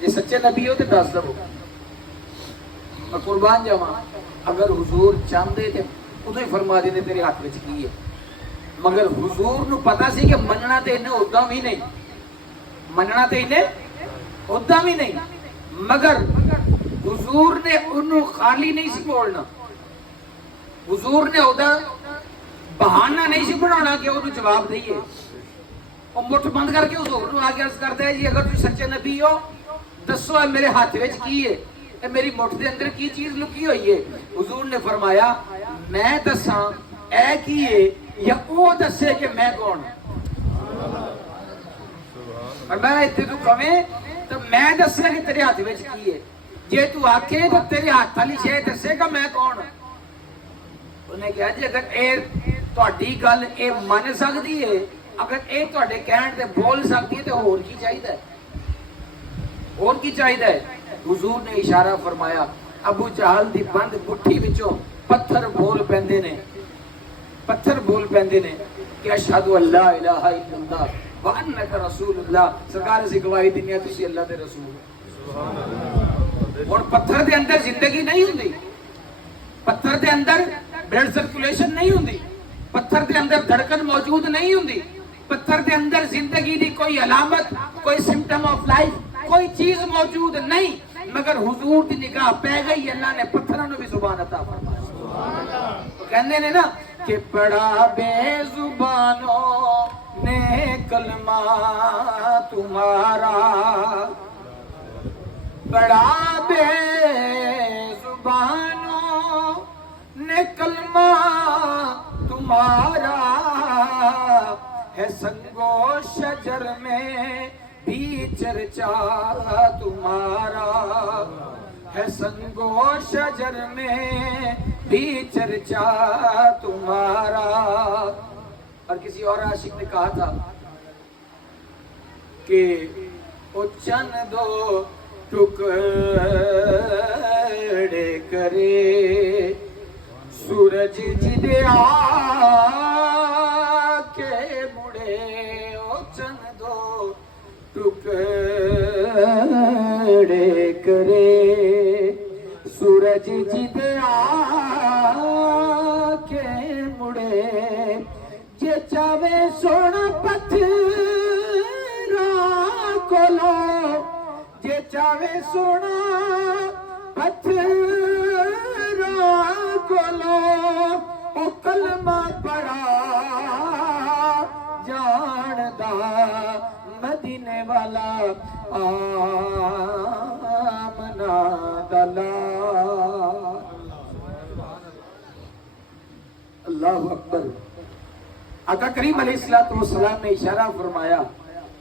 जे सच्चे नबी हो तो दस दो, मैं कुर्बान जावा। अगर हुजूर चाहते तो उदों ही फरमा देते तेरे हाथ में की है, मगर हुजूर नूं पता सी कि मनना तो इन्हें उदा भी नहीं, मनना तो इन्हें उदा भी नहीं, मगर हुजूर ने उन्होंने खाली नहीं सी बोलना, हुजूर ने उदा बहाना नहीं सी बनाना कि उन्होंने जवाब दईए। और मुठ बंद करके हुजूर नूं आके अर्ज करता है जी अगर तुम सच्चे नबी हो दसो मेरे हाथ में की है, मेरी मुठ के अंदर की चीज लुकी हुई है। हुजूर ने फरमाया मैं दसा ऐ की है या वो दसे कि मैं कौन, और मैं इतने तू कवे तो मैं दसा कि तेरे हाथ में की है, जे तू आखे तो तेरे हाथ वाली शे दसेगा मैं कौन। उन्हें कहा जी अगर ए तुहाडी गल ए मन सकती है, अगर ए तुहाडे कहण ते बोल सकती है तो होर की चाहिए, होर की चाहिए। हुजूर ने इशारा फरमाया, अबू जहल दी बंद मुट्ठी विचों पत्थर बोल पैंदे ने, पत्थर बोल पैंदे ने कि अशहदु अल्ला इलाहा इल्लल्लाह व अन्नका रसूलुल्लाह, सरकार से गवाही दिनी है तुसी अल्लाह दे रसूल हो। और पत्थर दे अंदर जिंदगी नहीं हुंदी, पत्थर दे अंदर ब्लड सर्कुलेशन नहीं हुंदी, पत्थर दे अंदर धड़कन मौजूद नहीं हुंदी, पत्थर दे अंदर जिंदगी दी कोई अलामत, कोई सिम्टम ऑफ लाइफ, कोई चीज मौजूद नहीं, मगर हुजूर दी निगाह पै गई, अल्लाह ने पत्थरों ने भी जुबान अता फरमाया। तो कहने ने ना कि बड़ा बेजुबानों ने कलमा तुम्हारा, बड़ा बेजुबानों ने कलमा तुम्हारा है, संगो शजर में भी चर्चा तुम्हारा है, संगो शजर में भी चर्चा तुम्हारा। और किसी और आशिक ने कहा था कि ओ चन दो टुकड़े करे सूरज जिदे आके मुड़े, ओ चन दो टुकड़े करे सूरज जिदे आके मुड़े, जे चावे सोना पत्थरा कोलो, जे चावे सोना पत्थरा कोलो, ओ कलमा पड़ा जानदा मदीने वाला आमना दला। अल्लाहु अकबर। आका करीम अलैहिस्सलाम ने इशारा फरमाया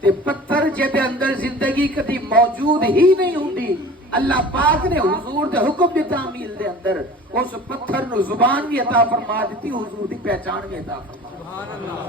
ते पत्थर जेदे अंदर जिंदगी कदी मौजूद ही नहीं हुंदी, अल्लाह पाक ने हुजूर दे हुक्म दी तामील दे अंदर उस पत्थर नु जुबान भी अता फरमा दी, हुजूर दी पहचान भी अता फरमा। सुभान अल्लाह।